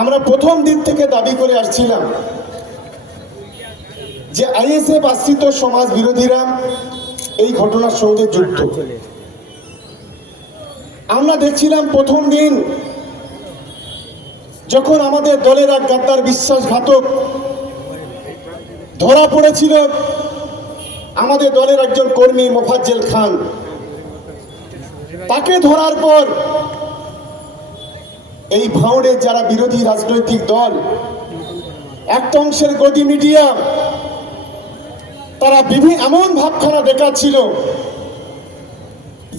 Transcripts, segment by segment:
আমরা প্রথম দিন থেকে দাবি করে আসছিলাম যে আইএসএফ আশ্রিত সমাজ বিরোধীরা এই ঘটনার সঙ্গে যুক্ত। আমরা দেখছিলাম প্রথম দিন যখন আমাদের দলের এক গাদ্দার বিশ্বাসঘাতক ধরা পড়েছিল, আমাদের দলের একজন কর্মী মোফাজ্জেল খান, তাকে ধরার পর এই ভাঁড়ের যারা বিরোধী রাজনৈতিক দল, একটা অংশের গদি মিডিয়া, তারা এমন ভাবখানা দেখাচ্ছিল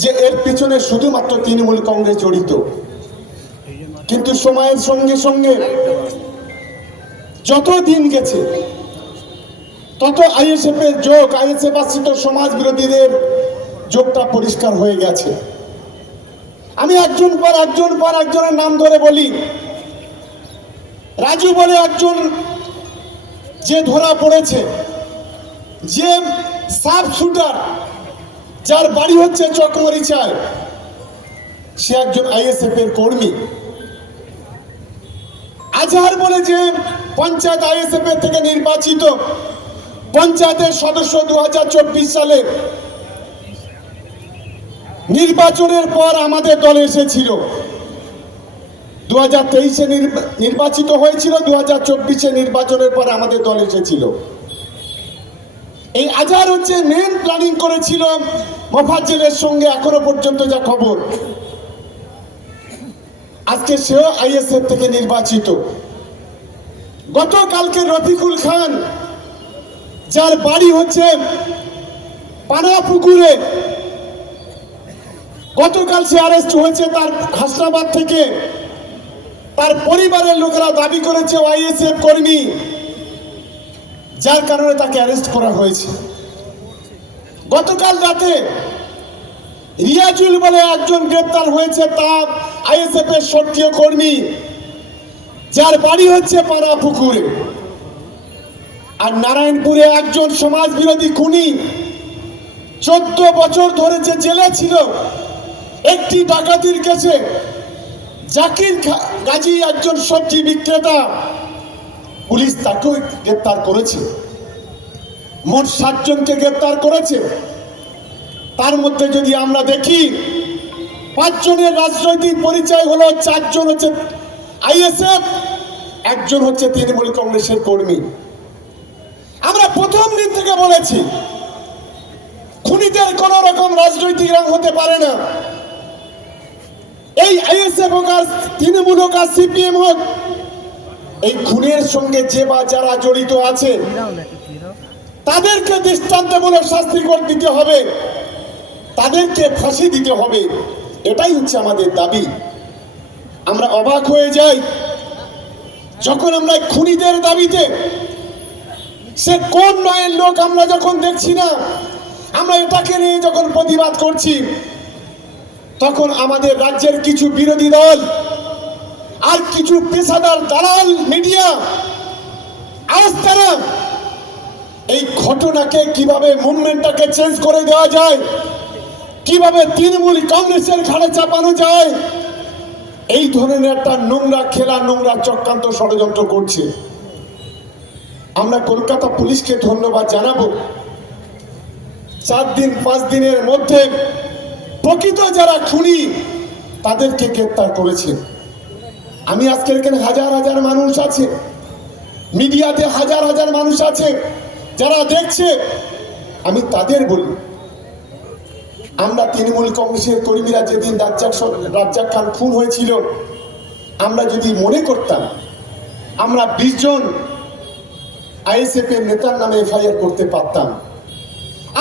যে এর পিছনে শুধুমাত্র তৃণমূল কংগ্রেস জড়িত। কিন্তু সময়ের সঙ্গে সঙ্গে যত দিন গেছে তত আইএসএফ এর যোগ, আইএসএফ আশ্রিত সমাজ বিরোধীদের যোগটা পরিষ্কার হয়ে গেছে। আমি একজন পর একজনের নাম ধরে বলি। রাজু বলে একজন যে ধরা পড়েছে, যে সাব শুটার, যার বাড়ি হচ্ছে চকমরিচায়, সে একজন আইএসএফ এর কর্মী। আজহার বলে যে পঞ্চায়েত আইএসএফ এর থেকে নির্বাচিত পঞ্চায়েতের সদস্য 2024 সালে নির্বাচনের পর আমাদের দলে এসেছিল, 2023-এ নির্বাচিত হয়েছিল, 2024-এ নির্বাচনের পর আমাদের দলে এসেছিল। এই আজহার হচ্ছে মেন প্ল্যানিং করেছিল মোফাজ্জেলের সঙ্গে, এখনো পর্যন্ত যা খবর। আজকে সেও আইএসএফ থেকে নির্বাচিত। গতকালকে রফিকুল খান, যার বাড়ি হচ্ছে পানাপুকুরে, গতকাল সে অ্যারেস্ট হয়েছে তার হাসনাবাদ থেকে। তার পরিবারের লোকেরা দাবি করেছে আইএসএফ কর্মী, যার কারণে তাকে অ্যারেস্ট করা হয়েছে। গতকাল রাতে রিয়াজুল বলে একজন গ্রেপ্তার হয়েছে, তা আইএসএফ এর সক্রিয় কর্মী, যার বাড়ি হচ্ছে পানাপুকুরে। আর নারায়ণপুরে একজন সমাজ বিরোধী খুনি 14 বছর ধরে যে জেলে ছিল একটি ডাকাতির কেসে, জাকির গাজী একজন সবজি বিক্রেতা, পুলিশ তাকেও গ্রেপ্তার করেছে। মোট 7 জনকে গ্রেপ্তার করেছে। তার মধ্যে যদি আমরা দেখি 5 জনের রাজনৈতিক পরিচয় হলো, 4 জন হচ্ছে আইএসএফ, 1 জন হচ্ছে তৃণমূল কংগ্রেসের কর্মী। আমরা প্রথম দিন থেকে বলেছি খুনিদের কোন রকম রাজনৈতিক রং হতে পারে না। এই আইএসএফ হোক আর তৃণমূল হোক আর সিপিএম হোক, এই খুনের সঙ্গে যে বা যারা জড়িত আছে তাদেরকে দৃষ্টান্তমূলক শাস্তি দিতে হবে, তাদেরকে ফাঁসি দিতে হবে। এটাই হচ্ছে আমাদের দাবি। আমরা অবাক হয়ে যাই যখন আমরা খুনিদের দাবিতে, সে কোন নয়ের লোক আমরা যখন দেখছি না, আমরা এটাকে নিয়ে যখন প্রতিবাদ করছি, তখন আমাদের রাজ্যের কিছু বিরোধী দল আর কিছু পেশাদার দালাল মিডিয়া আজ তারা এই ঘটনাকে কিভাবে মুভমেন্টটাকে চেঞ্জ করে দেওয়া যায়, কিভাবে তৃণমূল কংগ্রেসের ঘাড়ে চাপানো যায়, এই ধরনের একটা নোংরা খেলা, নোংরা চক্রান্ত ষড়যন্ত্র করছে। আমরা কলকাতা পুলিশকে ধন্যবাদ জানাবো। 4 দিন 5 দিনের মধ্যে প্রকৃত যারা খুনি তাদেরকে গ্রেপ্তার করেছে। আমি আজকে এখানে হাজার হাজার মানুষ আছে, মিডিয়াতে হাজার হাজার মানুষ আছে যারা দেখছে। আমি তাদের বলি, আমরা তৃণমূল কংগ্রেসের কর্মীরা যেদিন রাজ্জাক খান খুন হয়েছিল, আমরা যদি মনে করতাম আমরা 20 জন আইএসএফ এর নেতার নামে এফআইআর করতে পারতাম,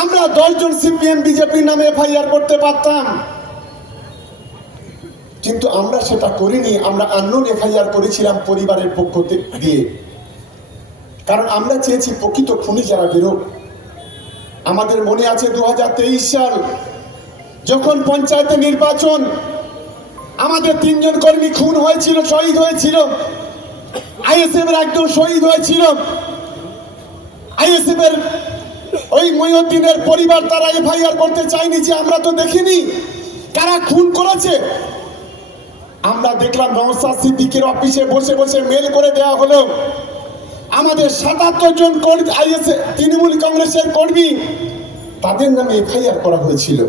আমরা 10 জন সিপিএম বিজেপির নামে এফআইআর করতে পারতাম, কিন্তু আমরা সেটা করিনি। আমরা আননোন এফআইআর করেছিলাম পরিবারের পক্ষ দিয়ে, কারণ আমরা চেয়েছি প্রকৃত খুনি যারা বেরোক। আমাদের মনে আছে 2023 সাল যখন পঞ্চায়েতে নির্বাচন, আমাদের 3 জন কর্মী খুন হয়েছিল, শহীদ হয়েছিল। আইএসএফ এর একজন শহীদ হয়েছিল। আইএসএফ এর ওই মহিউদ্দিনের পরিবার তারা এফআইআর করতে চায়নি যে আমরা তো দেখিনি কারা খুন করেছে। আমরা দেখলাম নওশাদ সিদ্দিকীর অফিসে বসে বসে মেল করে দেওয়া হলো আমাদের ৭৭ জন কর্মী আইএস তৃণমূল কংগ্রেসের কর্মী তাদের নামে এফআইআর করা হয়েছিল।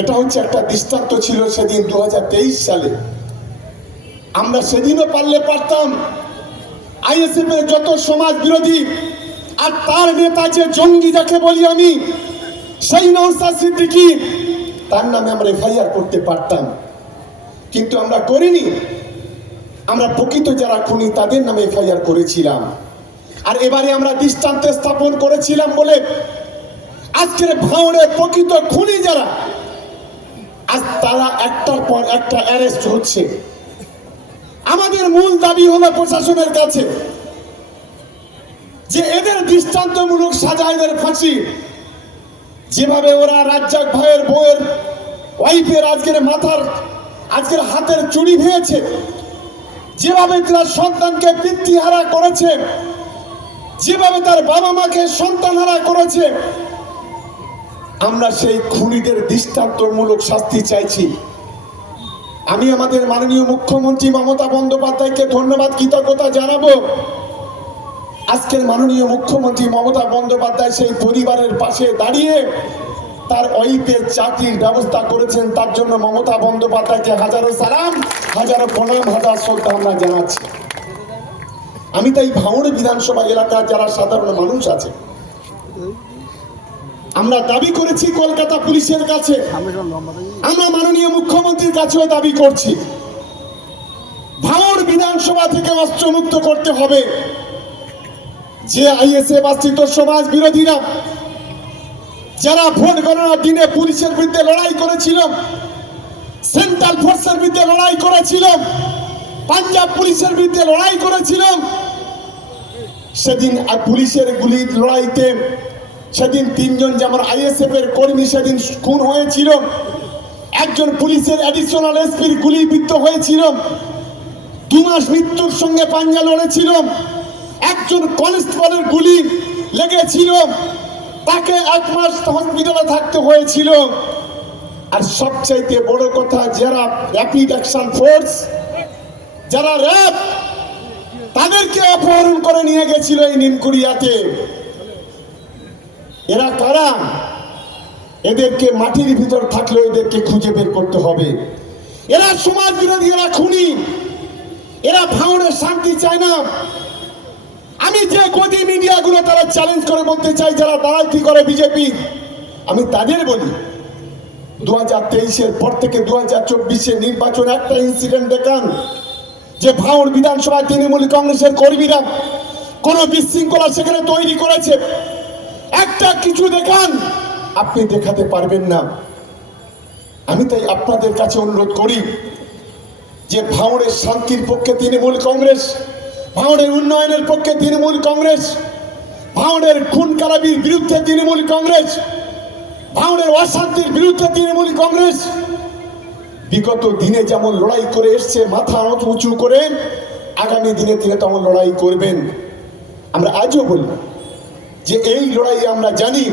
এটা হচ্ছে একটা দৃষ্টান্ত ছিল সেদিন 2023 সালে। আমরা সেদিনও পারলে পারতাম আইএসএফ এর যত সমাজ বিরোধী আর তার নেতা যে জঙ্গি যাকে বলি আমি, সেই নওশাদ সিদ্দিকী, তার নামে আমরা এফআইআর করতে পারতাম, কিন্তু আমরা করিনি। আমরা প্রকৃত যারা খুনি তাদের নামে এফআইআর করেছিলাম। আর এবারে আমরা দৃষ্টান্ত স্থাপন করেছিলাম বলে আজকের ভাঙড়ের প্রকৃত খুনি যারা, আজ তারা একটার পর একটা অ্যারেস্ট হচ্ছে। আমাদের মূল দাবি হলো প্রশাসনের কাছে যে এদের দৃষ্টান্তমূলক সাজা, এদের ফাঁসি। যেভাবে ওরা রাজ্জাক ভাইয়ের বউয়ের ওয়াইফের আজকের হাতের চুড়ি ভেঙেছে, যেভাবে তার সন্তানকে পিতৃহারা করেছে, যেভাবে তার বাবা মাকে সন্তানহারা করেছে, আমরা সেই খুনিদের দৃষ্টান্তমূলক শাস্তি চাইছি। আমি আমাদের মাননীয় মুখ্যমন্ত্রী মমতা বন্দ্যোপাধ্যায়কে ধন্যবাদ কৃতজ্ঞতা জানাবো। আজকের মাননীয় মুখ্যমন্ত্রী মমতা বন্দ্যোপাধ্যায় সেই পরিবারের পাশে দাঁড়িয়ে তার ওয়াইফের চাকরির ব্যবস্থা করেছেন। তার জন্য মমতা বন্দ্যোপাধ্যায়কে হাজারো সালাম, হাজারো প্রণাম, হাজার শ্রদ্ধা আমরা জানাচ্ছি। আমি তাই ভাঙড় বিধানসভা এলাকার যারা সাধারণ মানুষ আছে, আমরা দাবি করেছি কলকাতা পুলিশের কাছে, আমরা মাননীয় মুখ্যমন্ত্রীর কাছেও দাবি করছি, ভাঙড় বিধানসভা থেকে অস্ত্রমুক্ত করতে হবে। যে আইএসএফ আশ্রিত সমাজ বিরোধীরা যারা ভোট গণনার দিনে পুলিশের বিরুদ্ধে লড়াই করেছিল, সেন্ট্রাল ফোর্সের বিরুদ্ধে লড়াই করেছিল, পাঞ্জাব পুলিশের বিরুদ্ধে লড়াই করেছিল, সেদিন পুলিশের গুলির লড়াইতে সেদিন 3 জন যেমন আইএসএফ এর কর্মী সেদিন খুন হয়েছিল, একজন পুলিশের অ্যাডিশনাল এসপির গুলিবিদ্ধ হয়েছিল, 2 মাস মৃত্যুর সঙ্গে পাঞ্জা লড়েছিল, একজন কনস্টেবলের গুলি লেগেছিল, তাকে 1 মাস হসপিটালে থাকতে হয়েছিল। আর সবচাইতে বড় কথা, যারা র্যাপিড অ্যাকশন ফোর্স, যারা র্যাব, তাদেরকে অপহরণ করে নিয়ে গেছিল এই নিমকুড়িয়াতে। এরা কারা? এদেরকে মাটির ভিতর থাকলেও এদেরকে খুঁজে বের করতে হবে। এরা সমাজ বিরোধী, এরা খুনি, এরা ভাঙড়ের শান্তি চায় না। আমি যে গদি মিডিয়াগুলো তারা চ্যালেঞ্জ করে বলতে চাই, যারা দালালি করে বিজেপি, আমি তাদের বলি 2023-এর পর থেকে 2024-এর নির্বাচন একটা ইনসিডেন্ট দেখান যে ভাঙড় বিধানসভায় তৃণমূল কংগ্রেসের কর্মীরা কোনো বিশৃঙ্খলা সেখানে তৈরি করেছে, একটা কিছু দেখান। আপনি দেখাতে পারবেন না। আমি তাই আপনাদের কাছে অনুরোধ করি যে ভাঙড়ের শান্তির পক্ষে তৃণমূল কংগ্রেস, ভাঙড়ের উন্নয়নের পক্ষে তৃণমূল কংগ্রেস, ভাঙড়ের খুন খারাপির বিরুদ্ধে তৃণমূল কংগ্রেস, ভাঙড়ের অশান্তির বিরুদ্ধে তৃণমূল কংগ্রেস বিগত দিনে যেমন লড়াই করে এসছে মাথা উঁচু করে, আগামী দিনে তিনি তেমন লড়াই করবেন। আমরা আজও বলি যে এই লড়াই আমরা জানি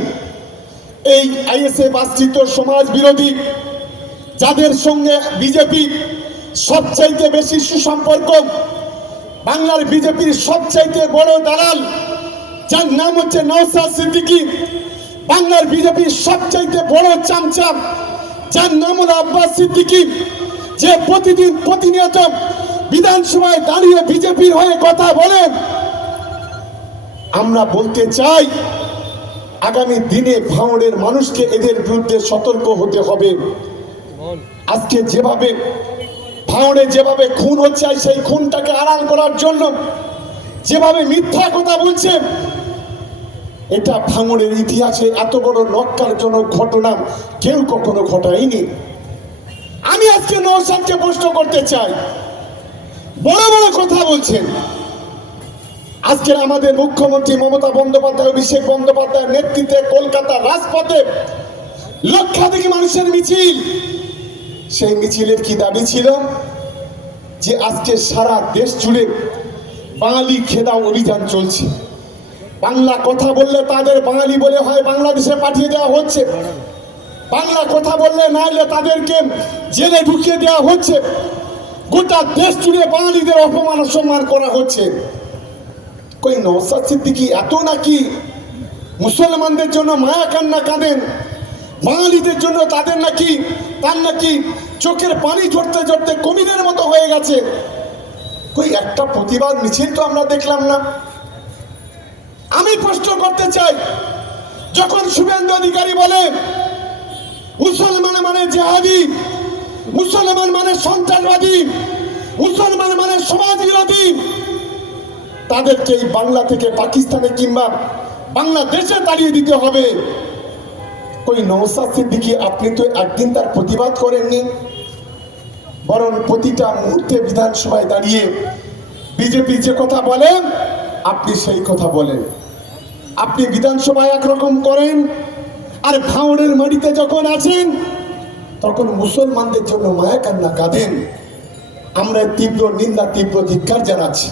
এই আইএসএফ আশ্রিত সমাজ বিরোধী যাদের সঙ্গে বিজেপি সবচাইতে বেশি সুসম্পর্ক, বাংলার বিজেপির সবচাইতে বড় দালাল যার নাম হচ্ছে নওশাদ সিদ্দিকী, বাংলার বিজেপির সবচাইতে বড় চামচা যার নাম হলো আব্বাস সিদ্দিকী, যে প্রতিনিয়ত বিধানসভায় দাঁড়িয়ে বিজেপির হয়ে কথা বলে। আমরা বলতে চাই আগামী দিনে ভাঙড়ের মানুষকে এদের বিরুদ্ধে সতর্ক হতে হবে। আজকে যেভাবে ভাঙড়ে যেভাবে খুন হচ্ছে, সেই খুনটাকে আড়াল করার জন্য যেভাবে মিথ্যা কথা বলছে, এটা ভাঙড়ের ইতিহাসে এত বড় নক্কারজনক ঘটনা কেউ কখনো ঘটায়নি। আমি আজকে নওশাদকে প্রশ্ন করতে চাই, বড় বড় কথা বলছেন। আজকের আমাদের মুখ্যমন্ত্রী মমতা বন্দ্যোপাধ্যায়, অভিষেক বন্দ্যোপাধ্যায়ের নেতৃত্বে কলকাতার রাজপথে লক্ষাধিক মানুষের মিছিল। সেই মিছিলের কি দাবি ছিল? যে আজকে সারা দেশ জুড়ে বাঙালি খেদাও অভিযান চলছে। বাংলা কথা বললে তাদের বাঙালি বলে হয় বাংলাদেশে পাঠিয়ে দেওয়া হচ্ছে। বাংলা কথা বললে নাইলে তাদেরকে জেলে ঢুকিয়ে দেওয়া হচ্ছে। গোটা দেশ জুড়ে বাঙালিদের অপমান অসম্মান করা হচ্ছে। কই নওশাদ সিদ্দিকী এত নাকি মুসলমানদের জন্য মায়া কান্না কাঁদেন, বাঙালিদের জন্য তার নাকি চোখের পানি ঝরতে ঝরতে কবিরের মতো হয়ে গেছে। কই একটা প্রতিবাদ মিছিল তো আমরা দেখলাম না। আমি প্রশ্ন করতে চাই, যখন শুভেন্দু অধিকারী বলে মুসলমান মানে জেহাদি, মুসলমান মানে সন্ত্রাসবাদী, মুসলমান মানে সমাজ বিরোধী, তাদেরকে এই বাংলা থেকে পাকিস্তানে কিংবা বাংলাদেশে তাড়িয়ে দিতে হবে। কই নওশাদ সিদ্দিকী আপনি তো একদিন তার প্রতিবাদ করেননি, বরং প্রতিটা মুহূর্তে বিধানসভায় দাঁড়িয়ে বিজেপি যে কথা বলেন আপনি সেই কথা বলেন। আপনি বিধানসভায় একরকম করেন, আর ভাঙড়ের মাটিতে যখন আছেন তখন মুসলমানদের জন্য মায়া কান্না কাঁদেন। আমরা তীব্র নিন্দা, তীব্র ধিক্কার জানাচ্ছি।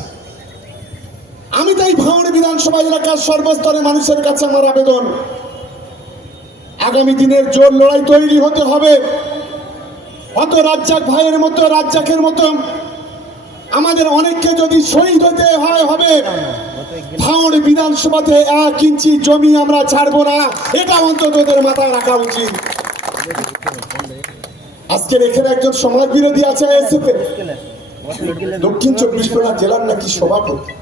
আমি তাই ভাঙড় বিধানসভা এলাকার সর্বস্তরে মানুষের কাছে আমার আবেদন, আগামী দিনের জোর লড়াই তৈরি হতে হবে। অত রাজ্জাক ভাইয়ের মতো, রাজ্জাকের মতো আমাদের অনেককে যদি শহীদ হতে হবে, ভাঙড় বিধানসভাতে 1 ইঞ্চি জমি আমরা ছাড়বো না, এটা অন্তত ওদের মাথায় রাখা উচিত। আজকের এখানে একজন সমাজ বিরোধী আছে আইএসএফ এর, দক্ষিণ 24 পরগনা জেলার নাকি সভাপতি,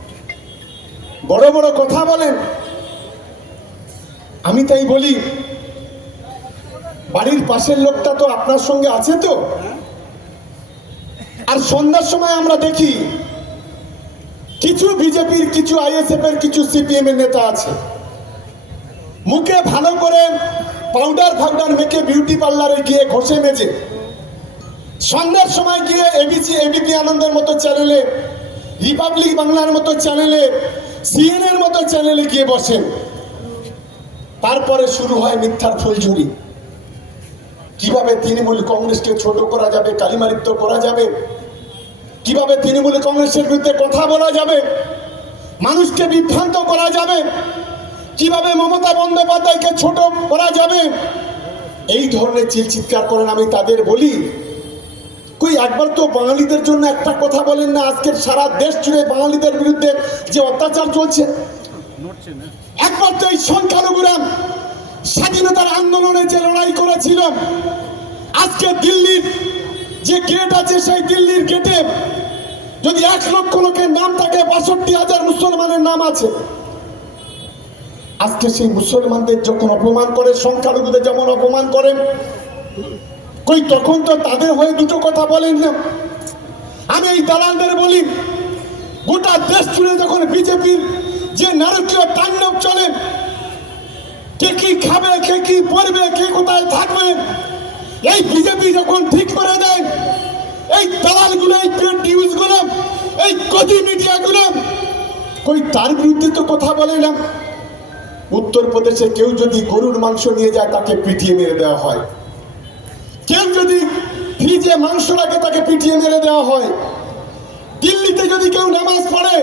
বড় বড় কথা বলেন। আমি তাই বলি, বাড়ির পাশের লোকটা তো আপনার সঙ্গে আছে তো। আর সন্ধ্যার সময় আমরা দেখি কিছু বিজেপির, কিছু আইএসএফ এর, কিছু সিপিএম এর নেতা আছে, মুখে ভালো করে পাউডার মেখে বিউটি পার্লারে গিয়ে ঘষে মেজে সন্ধ্যার সময় গিয়ে এবিপি আনন্দের মতো চ্যানেলে, রিপাবলিক বাংলার মতো চ্যানেলে, সিএনএর মতো চ্যানেলে গিয়ে বসেন। তারপরে শুরু হয় মিথ্যার ফুলঝুরি। কিভাবে তৃণমূল কংগ্রেসকে ছোট করা যাবে, কালিমালিপ্ত করা যাবে, কিভাবে তৃণমূল কংগ্রেসের বিরুদ্ধে কথা বলা যাবে, মানুষকে বিভ্রান্ত করা যাবে, কিভাবে মমতা বন্দ্যোপাধ্যায়কে ছোট করা যাবে, এই ধরনের চিৎকার করেন। আমি তাদের বলি, কই একবার তো বাঙালিদের জন্য একটা কথা বলেন না। আজকের সারা দেশ জুড়ে বাঙালিদের বিরুদ্ধে যে অত্যাচার চলছে, একবার তো এই সংখ্যালঘুরা স্বাধীনতার আন্দোলনে যে লড়াই করেছিল, আজকে দিল্লির যে গেট আছে সেই দিল্লির গেটে যদি 1 লক্ষ লোকের নাম থাকে, 62,000 মুসলমানের নাম আছে। আজকে সেই মুসলমানদের যখন অপমান করে, সংখ্যালঘুদের যেমন অপমান করেন, কই তখন তো তাদের হয়ে দুটো কথা বলেন না। আমি এই দালালদের বলি, গোটা দেশ জুড়ে যখন বিজেপির যে নারকীয় তাণ্ডব চলে, কে কি খাবে, কে কি পড়বে, কে কোথায় থাকবে, এই বিজেপি যখন ঠিক করে দেয়, এই দালালগুলো, এই প্রিন্ট নিউজগুলো, এই গদি মিডিয়াগুলো, কই তার বিরুদ্ধে তো কথা বলে না। উত্তরপ্রদেশে কেউ যদি গরুর মাংস নিয়ে যায় তাকে পিটিয়ে মেরে দেওয়া হয়, কেউ যদি ফ্রিজে মাংস রাখে তাকে পিটিয়ে মেরে দেওয়া হয়। দিল্লিতে যদি কেউ নামাজ পড়ে,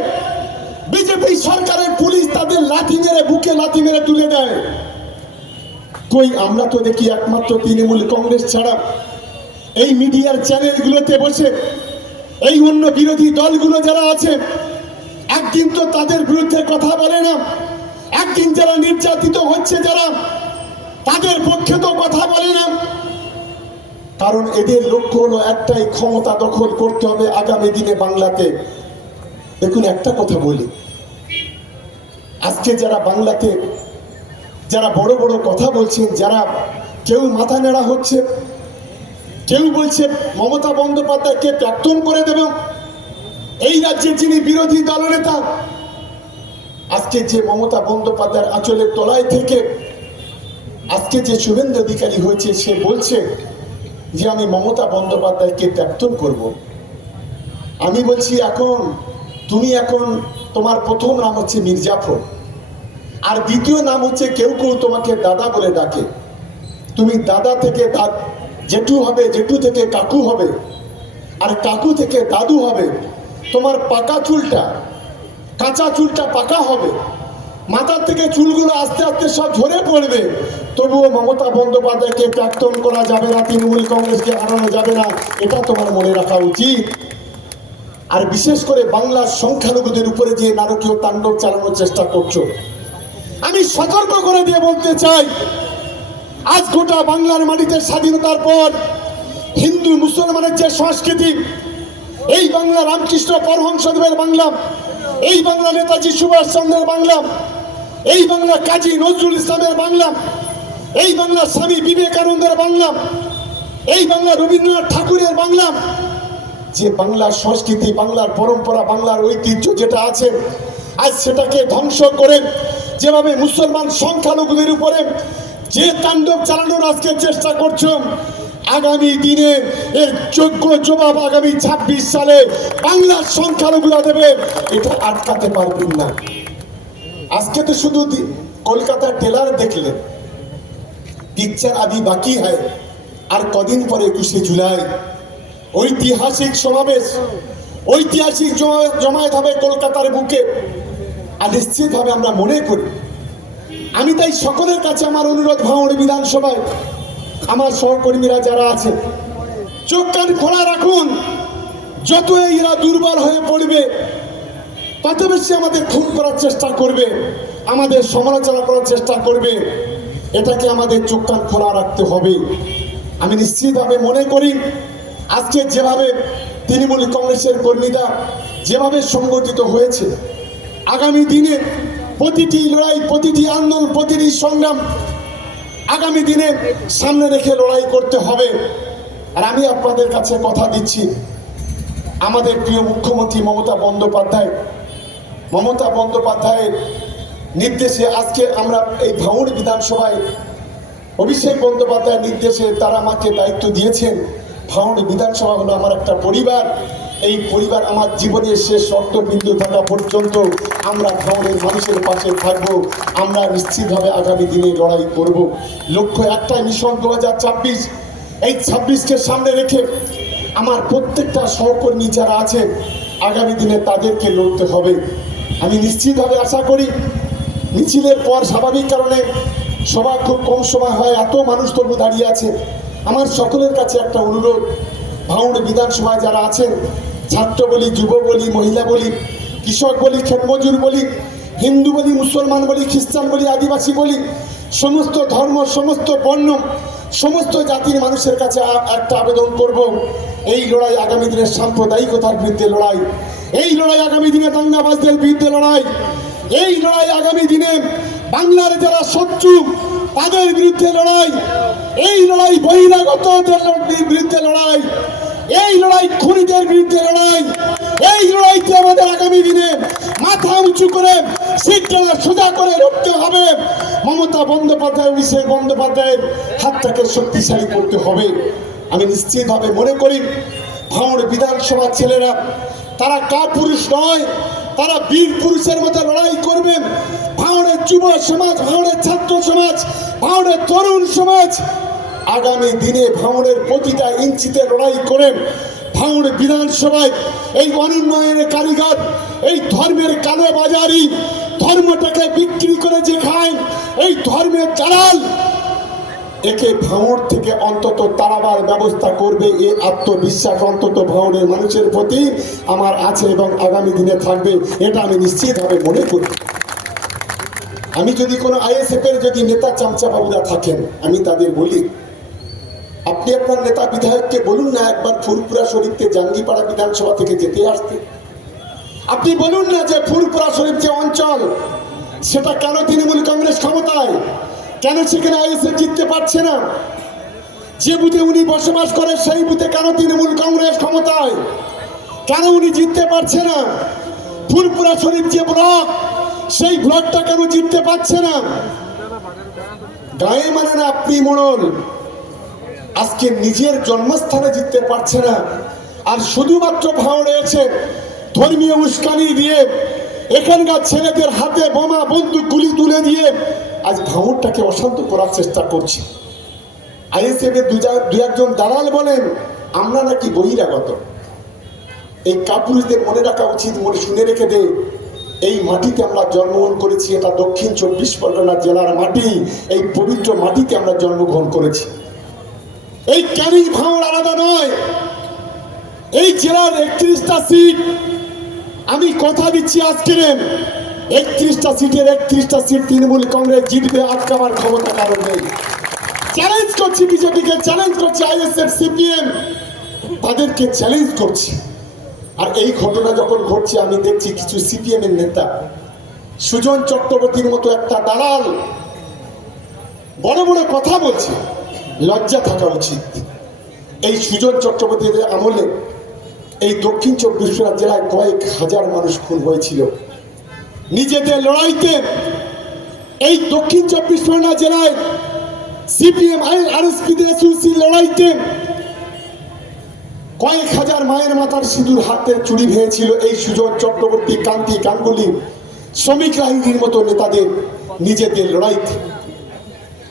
বিজেপি সরকারের পুলিশ তাদের লাঠি মেরে, বুকে লাঠি মেরে তুলে দেয়। কই আমরা তো দেখি একমাত্র তৃণমূল কংগ্রেস ছাড়া এই মিডিয়ার চ্যানেলগুলোতে বসে এই অন্য বিরোধী দলগুলো যারা আছে, একদিন তো তাদের বিরুদ্ধে কথা বলে না। একদিন যারা নির্যাতিত হচ্ছে, যারা, তাদের পক্ষে তো কথা বলে না। কারণ এদের লক্ষ্য হলো একটাই, ক্ষমতা দখল করতে হবে আগামী দিনে বাংলাতে। দেখুন একটা কথা বলি, আজকে যারা বাংলাতে যারা বড় বড় কথা বলছেন, যারা কেউ মাথা নেড়া হচ্ছে, কেউ বলছে মমতা বন্দ্যোপাধ্যায়কে প্রাক্তন করে দেব, এই রাজ্যে যিনি বিরোধী দলনেতা, আজকে যে মমতা বন্দ্যোপাধ্যায়ের আঁচলের তলায় থেকে আজকে যে শুভেন্দু অধিকারী হয়েছে, সে বলছে যে আমি মমতা বন্দ্যোপাধ্যায়কে প্রাক্তন করব। আমি বলছি, এখন তোমার প্রথম নাম হচ্ছে মির্জাফর, আর দ্বিতীয় নাম হচ্ছে কেউ তোমাকে দাদা বলে ডাকে। তুমি দাদা থেকে জেঠু হবে, জেঠু থেকে কাকু হবে, আর কাকু থেকে দাদু হবে। তোমার পাকা চুলটা, কাঁচা চুলটা পাকা হবে, মাথার থেকে চুলগুলো আস্তে আস্তে সব ঝরে পড়বে, তবুও মমতা বন্দ্যোপাধ্যায়কে প্রাক্তন করা যাবে না, তৃণমূল কংগ্রেসকে হারানো যাবে না, এটা তোমার মনে রাখা উচিত। আর বিশেষ করে বাংলার সংখ্যালঘুদের উপরে যে নারকীয় তাণ্ডব চালানোর চেষ্টা করছো, আমি সতর্ক করে দিয়ে বলতে চাই, আজ গোটা বাংলার মাটিতে স্বাধীনতার পর হিন্দু মুসলমানের যে সংস্কৃতি, এই বাংলা রামকৃষ্ণ পরমহংসদেবের বাংলা, এই বাংলা নেতাজি সুভাষচন্দ্রের বাংলা, এই বাংলা কাজী নজরুল ইসলামের বাংলা, এই বাংলা স্বামী বিবেকানন্দের বাংলা, এই বাংলা রবীন্দ্রনাথ ঠাকুরের বাংলা, যে বাংলার সংস্কৃতি, বাংলার পরম্পরা, বাংলার ঐতিহ্য যেটা আছে, আজ সেটাকে ধ্বংস করে যেভাবে মুসলমান সংখ্যালঘুদের উপরে যে তাণ্ডব চালানোর আজকে চেষ্টা করছো, আগামী দিনে এর যোগ্য জবাব আগামী 26 সালে বাংলার সংখ্যালঘুরা দেবে, এটা আটকাতে পারবেন না। আজকে তো শুধু কলকাতার ট্রেলার দেখলেন, পিকচার আদি বাকি হয়। আর কদিন পরে 21শে জুলাই ঐতিহাসিক সমাবেশ, ঐতিহাসিক জমায়েত হবে কলকাতার বুকে। আর নিশ্চিতভাবে আমরা মনে করি, আমি তাই সকলের কাছে আমার অনুরোধ, ভাঙড় বিধানসভায় আমার সহকর্মীরা যারা আছে, চোখ কান খোলা রাখুন। যত এরা দুর্বল হয়ে পড়বে, তত বেশি আমাদের খুন করার চেষ্টা করবে, আমাদের সমালোচনা করার চেষ্টা করবে। এটাকে আমাদের চোখ কান খোলা রাখতে হবে। আমি নিশ্চিতভাবে মনে করি, আজকে যেভাবে তৃণমূল কংগ্রেসের কর্মীরা যেভাবে সংগঠিত হয়েছে, আগামী দিনে প্রতিটি লড়াই, প্রতিটি আন্দোলন, প্রতিটি সংগ্রাম আগামী দিনে সামনে রেখে লড়াই করতে হবে। আর আমি আপনাদের কাছে কথা দিচ্ছি, আমাদের প্রিয় মুখ্যমন্ত্রী মমতা বন্দ্যোপাধ্যায়ের নির্দেশে আজকে আমরা এই ভাঙড় বিধানসভায় অভিষেক বন্দ্যোপাধ্যায়ের নির্দেশে তারা আমাকে দায়িত্ব দিয়েছেন। ভাঙড় বিধানসভা হলো আমার একটা পরিবার, এই পরিবার আমার জীবনের শেষ রক্তবিন্দু থাকা পর্যন্ত আমরা ভাঙড়ের মানুষের পাশে থাকবো। আমরা নিশ্চিতভাবে আগামী দিনে লড়াই করব। লক্ষ্য একটাই, মিশন 2026। এই 26কে সামনে রেখে আমার প্রত্যেকটা সহকর্মী যারা আছে, আগামী দিনে তাদেরকে লড়তে হবে। আমি নিশ্চিতভাবে আশা করি, মিছিলের পর স্বাভাবিক কারণে সভা খুব কম সময় হয়, এত মানুষ তবু দাঁড়িয়ে আছে। আমার সকলের কাছে একটা অনুরোধ, ভাঙড় বিধানসভায় যারা আছেন, ছাত্র বলি, যুব বলি, মহিলা বলি, কৃষক বলি, ক্ষেতমজুর বলি, হিন্দু বলি, মুসলমান বলি, খ্রিস্টান বলি, আদিবাসী বলি, সমস্ত ধর্ম, সমস্ত বর্ণ, সমস্ত জাতির মানুষের কাছে একটা আবেদন করব, এই লড়াই আগামী দিনের সাম্প্রদায়িকতার বিরুদ্ধে লড়াই, এই লড়াই আগামী দিনে দাঙ্গাবাজদের বিরুদ্ধে লড়াই, এই লড়াই আগামী দিনে বাংলার যারা শত্রু তাদের বিরুদ্ধে লড়াই, এই লড়াই বহিরাগতদের বিরুদ্ধে লড়াই, এই লড়াই খুনিদের বিরুদ্ধে লড়াই। এই লড়াইতে আমাদের আগামী দিনে মাথা উঁচু করে সিটটা সোজা করে রাখতে হবে। মমতা বন্দ্যোপাধ্যায়, অভিষেক বন্দ্যোপাধ্যায়ের হাতটাকে শক্তিশালী করতে হবে। আমি নিশ্চিতভাবে মনে করি, ভাঙড় বিধানসভার ছেলেরা তারা কাপুরুষ নয়, তারা বীর পুরুষের মতো লড়াই করবেন। ভাঙড়ের যুব সমাজ, ভাঙড়ের ছাত্র সমাজ, ভাঙড়ের তরুণ সমাজ আগামী দিনে ভাঙড়ের প্রতিটা ইঞ্চিতে লড়াই করেন। ভাঙড় বিধানসভায় এই অনুন্নয়নের কারিগর, এই ধর্মের কালোবাজারি, ধর্মটাকে বিক্রি করে যে খায়, এই ধর্মের চালাল, একে ভাঙড় থেকে অন্তত তাড়াবার ব্যবস্থা করবে, এর আত্মবিশ্বাস অন্তত ভাঙড়ের মানুষের প্রতি আমার আছে এবং আগামী দিনে থাকবে, এটা আমি নিশ্চিতভাবে মনে করি। আমি যদি কোনো আইএসএফ এর যদি নেতা চামচা বাবুরা থাকেন, আমি তাদের বলি, আপনি আপনার নেতা বিধায়ককে বলুন না একবার ফুরপুরা শরীফকে জাঙ্গিপাড়া বিধানসভা থেকে যেতে আসতে। আপনি বলুন না যে ফুরপুরা শরীফ যে অঞ্চল, সেটা কেন তৃণমূল কংগ্রেস ক্ষমতায়, কেন সেখানে আইএসএফ জিততে পারছে না? যে বুথে উনি বসবাস করে সেই বুথে কেন তৃণমূল কংগ্রেস ক্ষমতায়, কেন উনি জিততে পারছে না? ফুরপুরা শরীফ যে ব্লক, সেই ব্লকটা কেন জিততে পারছে না? গায়ে মানে না আপনি মোড়ল, আজকে নিজের জন্মস্থানে জিততে পারছে না, আর শুধুমাত্র ভাঙড়ে এসে ধর্মীয় উস্কানি দিয়ে এখানকার ছেলেদের হাতে বোমা বন্দুক গুলি তুলে দিয়ে আজ ভাঙড়টাকে অশান্ত করার চেষ্টা করছে। আইএসএফ এর দু একজন দালাল বলেন আমরা নাকি বহিরাগত। এই কাপুরুষদের মনে রাখা উচিত, মনে শুনে রেখে দে, এই মাটিতে আমরা জন্মগ্রহণ করেছি, এটা দক্ষিণ 24 পরগনা জেলার মাটি। এই পবিত্র মাটিতে আমরা জন্মগ্রহণ করেছি। এই ক্যানিং ভাঙড় আলাদা নয়। এই জেলার 31টা সিট, আমি কথা দিচ্ছি আজকের 31টা সিটের 31টা সিট তৃণমূল কংগ্রেস জিতবে, আটকাবার ক্ষমতা কারণ নেই। চ্যালেঞ্জ করছি বিজেপিকে, চ্যালেঞ্জ করছি আইএসএফ সিপিএম, তাদেরকে চ্যালেঞ্জ করছি। আর এই ঘটনা যখন ঘটছে আমি দেখছি কিছু সিপিএম এর নেতা, সুজন চক্রবর্তীর মতো একটা দালাল বড় বড় কথা বলছে, লজ্জা থাকা উচিত। এই সুজন চক্রবর্তীর আমলে এই দক্ষিণ 24 পরগনা জেলায় কয়েক হাজার মানুষ খুন হয়েছিল নিজেদের লড়াইতে। এই দক্ষিণ 24 পরগনা জেলায় সিপিএম আরএসপিদের লড়াইতে কয়েক হাজার মায়ের মাথার সিঁদুর হাতে চুরি হয়েছিল এই সুজন চক্রবর্তী, কান্তি গাঙ্গুলি, শ্রমিক রাহিনীর মতো নেতাদের নিজেদের লড়াইতে।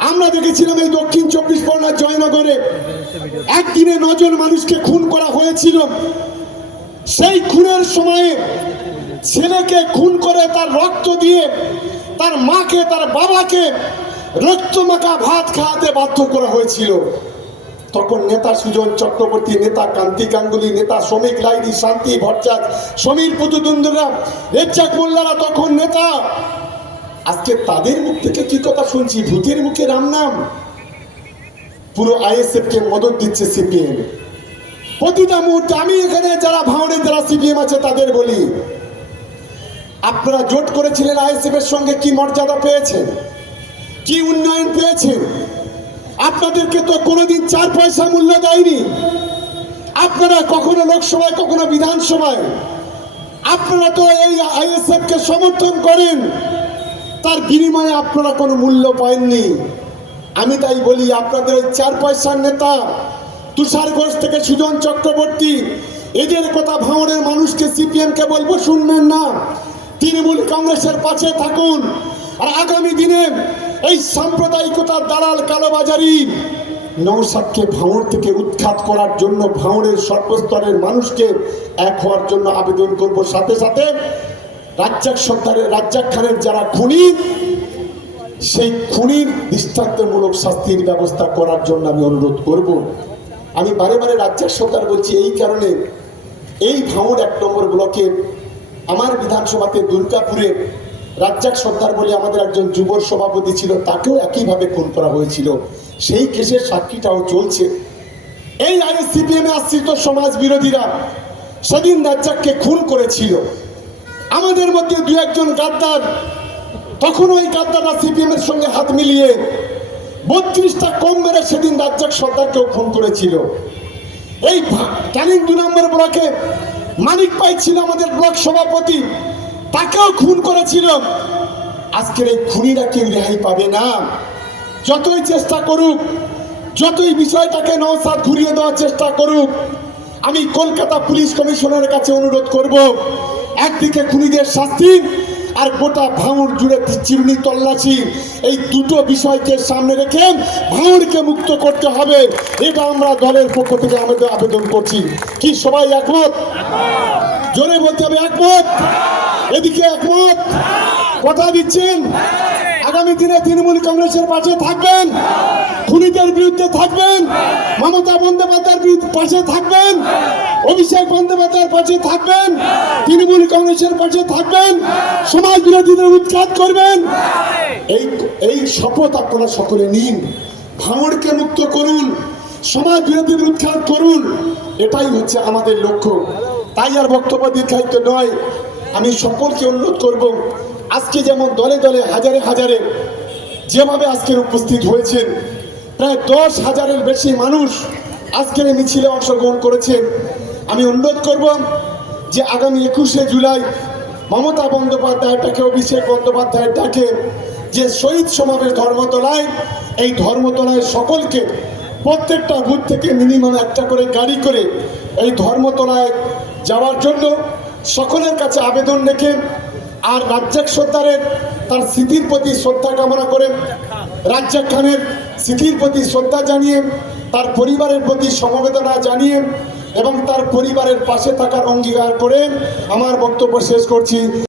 আমরা দেখেছিলাম এই দক্ষিণ 24 পরগনার জয়নগরে একদিনে 9 জন মানুষকে খুন করা হয়েছিল। সেই খুনের সময়ে ছেলেকে খুন করে তার রক্ত দিয়ে তার মাকে, তার বাবাকে রক্তমাখা ভাত খাওয়াতে বাধ্য করা হয়েছিল। তখন নেতা সুজন চক্রবর্তী, নেতা কান্তি গাঙ্গুলি, নেতা শ্রমিক লাইনি, শান্তি ভট্টাচার্য, সমীর পুতুতুন্দুরা, রেজ্জাক মোল্লারা তখন নেতা। আজকে তাদের মুখ থেকে কি কথা শুনছি? ভূতের মুখে রাম নাম। পুরো আইএসএফ কে মদত দিচ্ছে সিপিএম প্রতিটা মুহূর্তে। আমি এখানে যারা ভাঙড়ে যারা সিপিএম আছে তাদের বলি, আপনারা জোট করেছিলেন আইএসএফ এর সঙ্গে, কি মর্যাদা পেয়েছেন, কি উন্নয়ন পেয়েছেন? আপনাদেরকে তো কোনোদিন 4 পয়সা মূল্য দেয়নি। আপনারা কখনো লোকসভায়, কখনো বিধানসভায়, আপনারা তো এই আইএসএফ কে সমর্থন করেন, তার বিনিময়ে আপনারা কোনো মূল্য পাননি। আমি তাই বলি, আপনাদের ওই 4 পয়সার নেতা তুষার ঘোষ থেকে সুজন চক্রবর্তী, এদের কথা ভাঙড়ের মানুষকে, সিপিএম কে বলবো শুনবেন না। তৃণমূল কংগ্রেসের পাশে থাকুন। আর আগামী দিনে এই সাম্প্রদায়িকতার দালাল কালোবাজারি নওশাদকে ভাঙড় থেকে উৎখাত করার জন্য ভাঙড়ের সর্বস্তরের মানুষকে এক হওয়ার জন্য আবেদন করব। সাথে সাথে রাজ্জাক সর্দারের, রাজ্জাক খানের যারা খুনি, সেই খুনির দৃষ্টান্তমূলক শাস্তির ব্যবস্থা করার জন্য আমি অনুরোধ করব। আমি বারে বারে রাজ্জাক সর্দার বলছি এই কারণে, এই ভাঙড় 1 নম্বর ব্লকের আমার বিধানসভাতে দুর্গাপুরে রাজ্জাক সর্দার বলে আমাদের একজন যুব সভাপতি ছিল, তাকেও একইভাবে খুন করা হয়েছিল। সেই কেসের সাক্ষীটাও চলছে। এই আইএসসিপিএম এ আশ্রিত সমাজ বিরোধীরা সেদিন রাজ্জাককে খুন করেছিল। আমাদের মধ্যে 2-1 গাদ্দার, তখন ওই গাদ্দাররা সিপিএম এর সঙ্গে হাত মিলিয়ে 32টা কম মেরে সেদিন রাজ্জাক সর্দারকেও খুন করেছিল। এই ক্যানিং 2 নম্বর ব্লকে মানিক পাই ছিল আমাদের ব্লক সভাপতি, তাকেও খুন করেছিল। আজকের এই খুনিরা কেউ রেহাই পাবে না। যতই চেষ্টা করুক, যতই বিষয়টাকে নওশাদ ঘুরিয়ে দেওয়ার চেষ্টা করুক, আমি কলকাতা পুলিশ কমিশনারের কাছে অনুরোধ করব, একদিকে খুনিদের শাস্তি আর গোটা ভাঙড় জুড়ে চিরুনি তল্লাশি, এই দুটো বিষয়কে সামনে রেখে ভাঙড়কে মুক্ত করতে হবে। এটা আমরা দলের পক্ষ থেকে আমাদের আবেদন করছি। কি সবাই একমত? জোরে বলতে হবে একমত। এদিকে একমত, কথা দিচ্ছেন? আগামী দিনে তৃণমূল কংগ্রেসের পাশে থাকবেন, খুনিদের বিরুদ্ধে থাকবেন, মমতা বন্দ্যোপাধ্যায়ের পাশে থাকবেন, অভিষেক বন্দ্যোপাধ্যায়ের পাশে থাকবেন, তৃণমূল কংগ্রেসের পাশে থাকবেন, সমাজ বিরোধীদের উৎখাত করবেন। এই শপথ আপনারা সকলে নিন। ভাঙড়কে মুক্ত করুন, সমাজ বিরোধীদের উৎখাত করুন, এটাই হচ্ছে আমাদের লক্ষ্য। তাই আর বক্তব্য দীর্ঘায়িত নয়। আমি সকলকে অনুরোধ করব, আজকে যেমন দলে দলে হাজারে হাজারে যেভাবে আজকের উপস্থিত হয়েছেন, প্রায় 10,000-এর বেশি মানুষ আজকের এই মিছিলে অংশগ্রহণ করেছেন। আমি অনুরোধ করব যে আগামী 21শে জুলাই মমতা বন্দ্যোপাধ্যায়ের ডাকে, অভিষেক বন্দ্যোপাধ্যায়ের ডাকে যে শহীদ সমাবেশ ধর্মতলায়, এই ধর্মতলায় সকলকে প্রত্যেকটা বুথ থেকে মিনিমাম একটা করে গাড়ি করে এই ধর্মতলায় যাওয়ার জন্য সকলের কাছে আবেদন রেখে, আর রাজ্জাক সর্দারের তার স্মৃতির প্রতি শ্রদ্ধা কামনা করে, রাজ্জাক খানের স্মৃতির প্রতি শ্রদ্ধা জানিয়ে, তার পরিবারের প্রতি সমবেদনা জানিয়ে এবং তার পরিবারের পাশে থাকার অঙ্গীকার করে আমার বক্তব্য শেষ করছি।